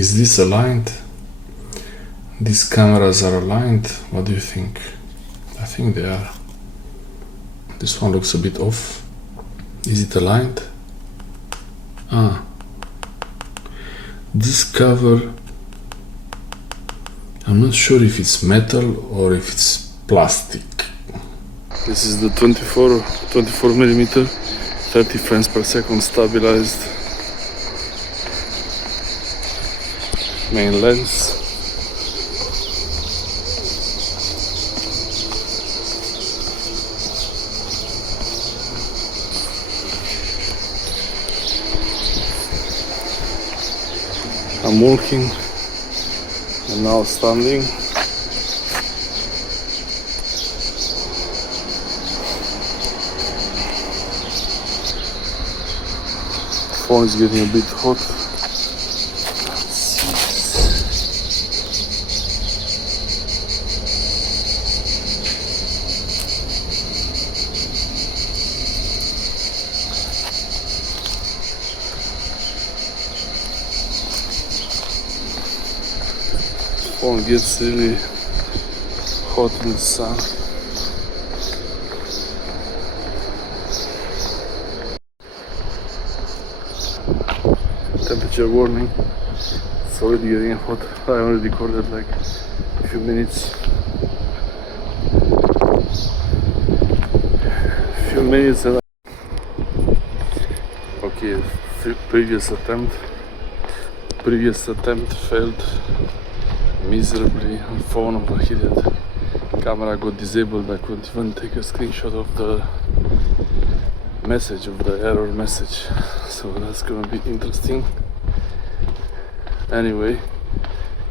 Is this aligned? These cameras are aligned? What do you think? I think they are. This one looks a bit off. Is it aligned? Ah. This cover, I'm not sure if it's metal or if it's plastic. This is the 24mm, 30 frames per second stabilized main lens. I'm walking and now standing. Phone is getting a bit hot. Phone gets really hot in the sun. Temperature warning. It's already getting hot. I already recorded like a few minutes. And okay, previous attempt failed miserably. Phone overheated. Camera got disabled. I couldn't even take a screenshot of the message, of the error message. So that's gonna be interesting. Anyway,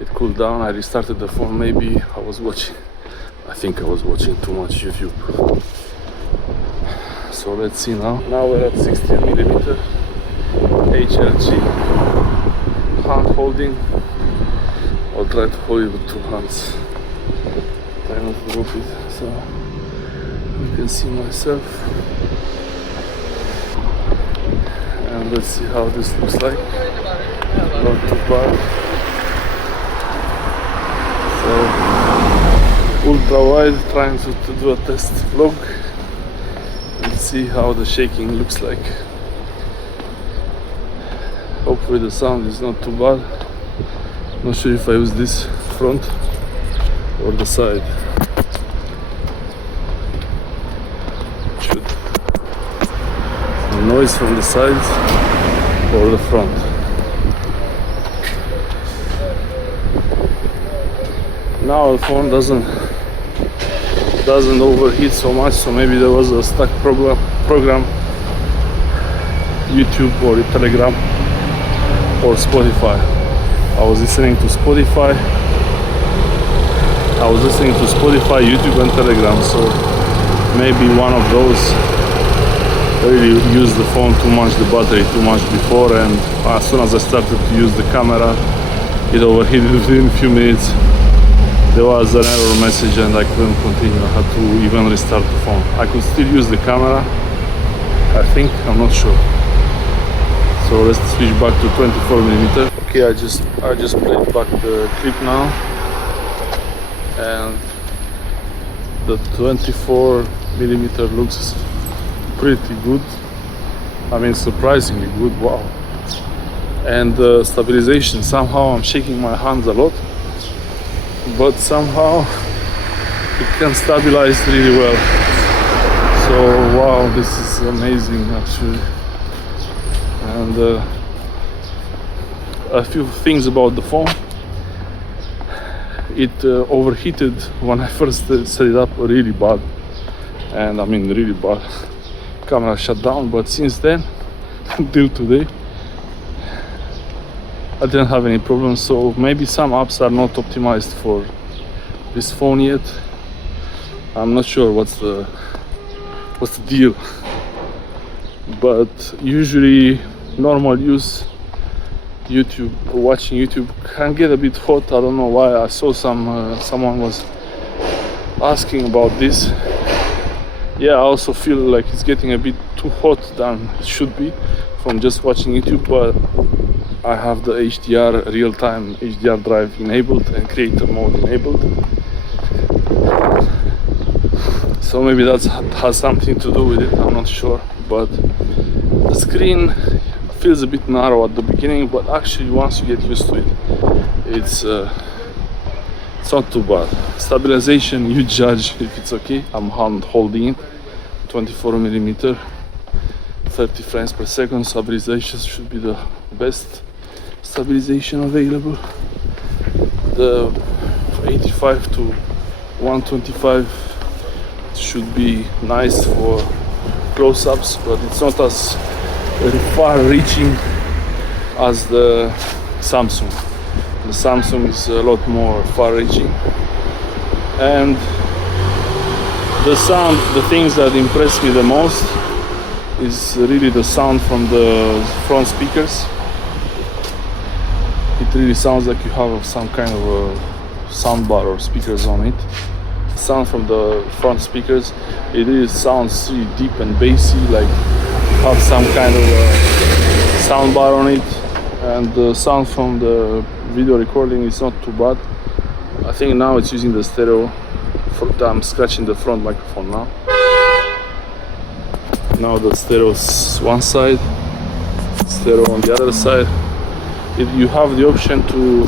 it cooled down. I restarted the phone. Maybe I think I was watching too much YouTube. So let's see now. Now we're at 16mm HLG hand holding. I'll try to hold it with two hands. Try not to drop it, so you can see myself. And let's see how this looks like. Not too bad. So ultra wide, trying to do a test vlog and see how the shaking looks like. Hopefully the sound is not too bad. Not sure if I use this front or the side. Should some noise from the sides or the front. Now the phone doesn't overheat so much, so maybe there was a stuck program, YouTube or Telegram or Spotify. I was listening to Spotify, YouTube and Telegram, so maybe one of those really used the phone too much, the battery too much before, and as soon as I started to use the camera, it overheated within a few minutes. There was an error message and I couldn't continue. I had to even restart the phone. I could still use the camera, I think, I'm not sure. So let's switch back to 24mm. Okay, I just played back the clip now, and the 24mm looks pretty good. I mean, surprisingly good. Wow. And the stabilization, somehow I'm shaking my hands a lot, but somehow it can stabilize really well. So wow, this is amazing actually. And a few things about the phone. It overheated when I first set it up really bad, and I mean really bad. Camera shut down, but since then until today I didn't have any problems. So maybe some apps are not optimized for this phone yet. I'm not sure what's the deal, but usually normal use YouTube, watching YouTube can get a bit hot. I don't know why. I saw someone was asking about this. Yeah, I also feel like it's getting a bit too hot than it should be from just watching YouTube, but I have the HDR real-time HDR drive enabled and creator mode enabled. So maybe that has something to do with it, I'm not sure. But the screen feels a bit narrow at the beginning, but actually once you get used to it, it's not too bad. Stabilization, you judge if it's okay. I'm hand holding it, 24mm, 30 frames per second. Stabilization should be the best stabilization available. The 85 to 125 should be nice for close-ups, but it's not as far-reaching as the Samsung. The Samsung is a lot more far-reaching, and the sound, the things that impress me the most is really the sound from the front speakers. It really sounds like you have some kind of a sound bar or speakers on it. The sound from the front speakers, it really sounds really deep and bassy, like you have some kind of a sound bar on it. And the sound from the video recording is not too bad. I think now it's using the stereo. I'm scratching the front microphone now. Now the stereo's one side, stereo on the other side. You have the option to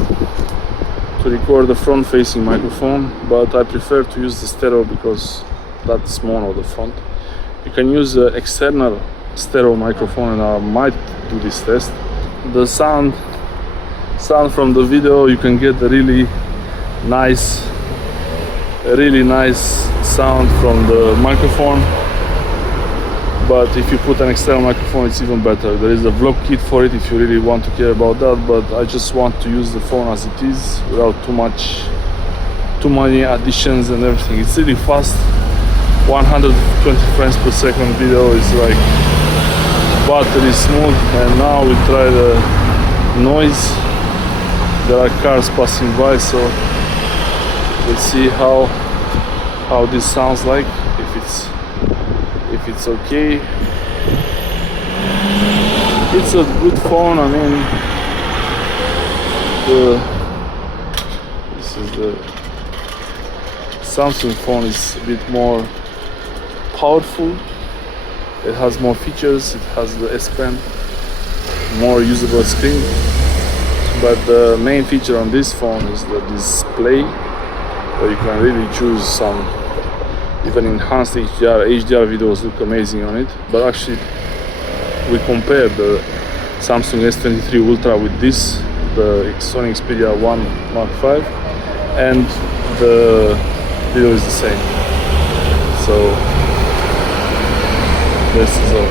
record the front-facing microphone, but I prefer to use the stereo because that's mono, the front. You can use the external stereo microphone, and I might do this test. The sound from the video, you can get a really nice sound from the microphone, but if you put an external microphone, it's even better. There is a vlog kit for it if you really want to care about that, but I just want to use the phone as it is without too many additions and everything. It's really fast. 120 frames per second video is like buttery smooth. And now we try the noise. There are cars passing by, so let's see how this sounds like, if it's okay. It's a good phone. I mean, this is the Samsung phone is a bit more powerful. It has more features. It has the S Pen, more usable screen. But the main feature on this phone is the display, where you can really choose some even enhanced HDR. HDR videos look amazing on it. But actually, we compare the Samsung S23 Ultra with this, the Sony Xperia 1 Mark V, and the video is the same. So this is all.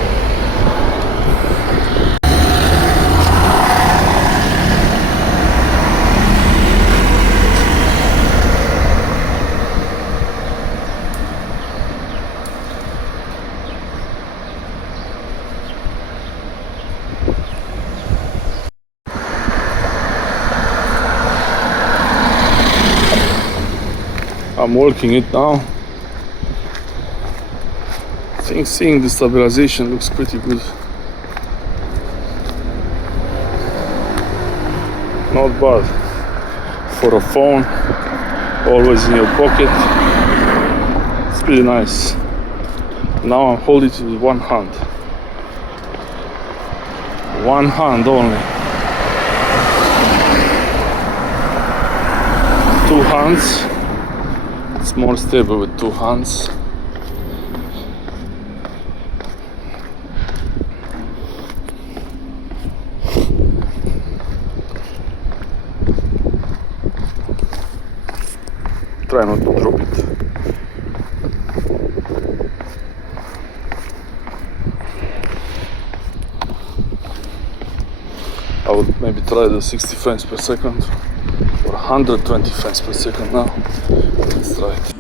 I'm working it now. I think seeing the stabilization looks pretty good. Not bad for a phone, always in your pocket. It's pretty nice. Now I'm holding it with one hand. One hand only. Two hands. It's more stable with two hands. Try not to drop it. I would maybe try the 60 frames per second or 120 frames per second now. Let's try it.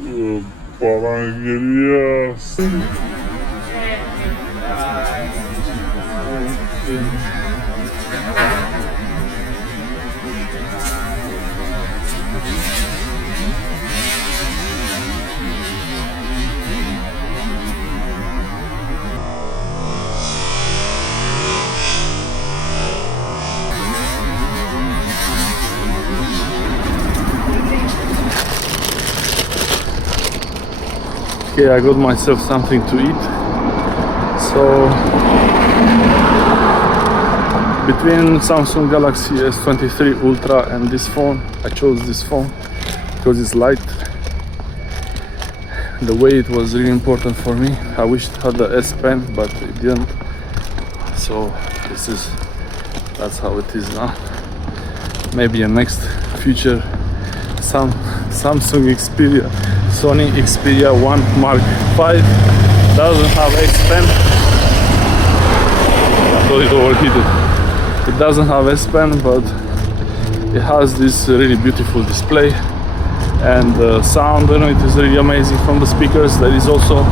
Okay, I got myself something to eat. So between Samsung Galaxy S23 Ultra and this phone, I chose this phone because it's light. The weight was really important for me. I wish it had the S Pen, but it didn't. So that's how it is now. Maybe a next future Samsung Xperia, Sony Xperia 1 Mark 5 doesn't have S Pen. I thought it overheated. It doesn't have S Pen, but it has this really beautiful display, and the sound on it is really amazing from the speakers. There is also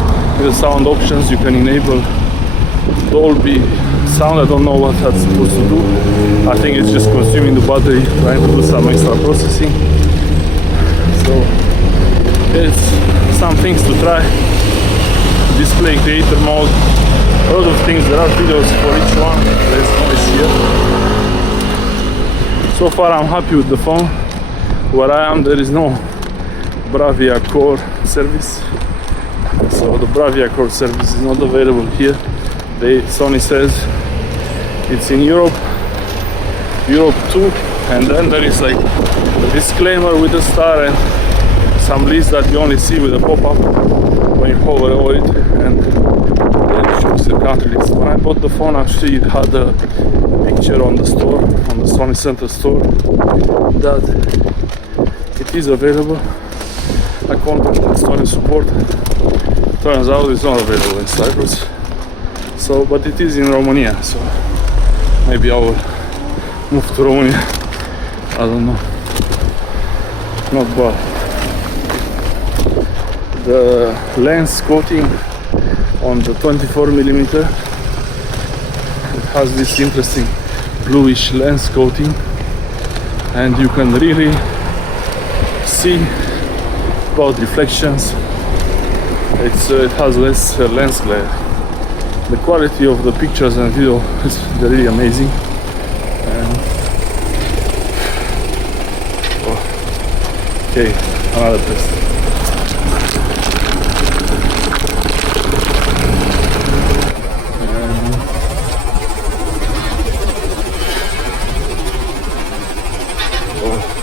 the sound options. You can enable Dolby sound. I don't know what that's supposed to do. I think it's just consuming the battery, trying to do some extra processing. So it's some things to try. Display, creator mode, a lot of things. There are videos for each one. There's noise here. So far I'm happy with the phone. Where I am, there is no Bravia Core service. So the Bravia Core service is not available here. Sony says it's in Europe 2, and then there is like a disclaimer with a star and some list that you only see with a pop-up when you hover over it, and then it shows the country list. When I bought the phone, actually it had a picture on the store, on the Sony Center store, that it is available. I contacted Sony support. Turns out it's not available in Cyprus. So, but it is in Romania, so maybe I will move to Romania. I don't know. Not bad. The lens coating on the 24mm, it has this interesting bluish lens coating, and you can really see about reflections. It has less lens glare. The quality of the pictures and video is really amazing. Okay, another test. Oh.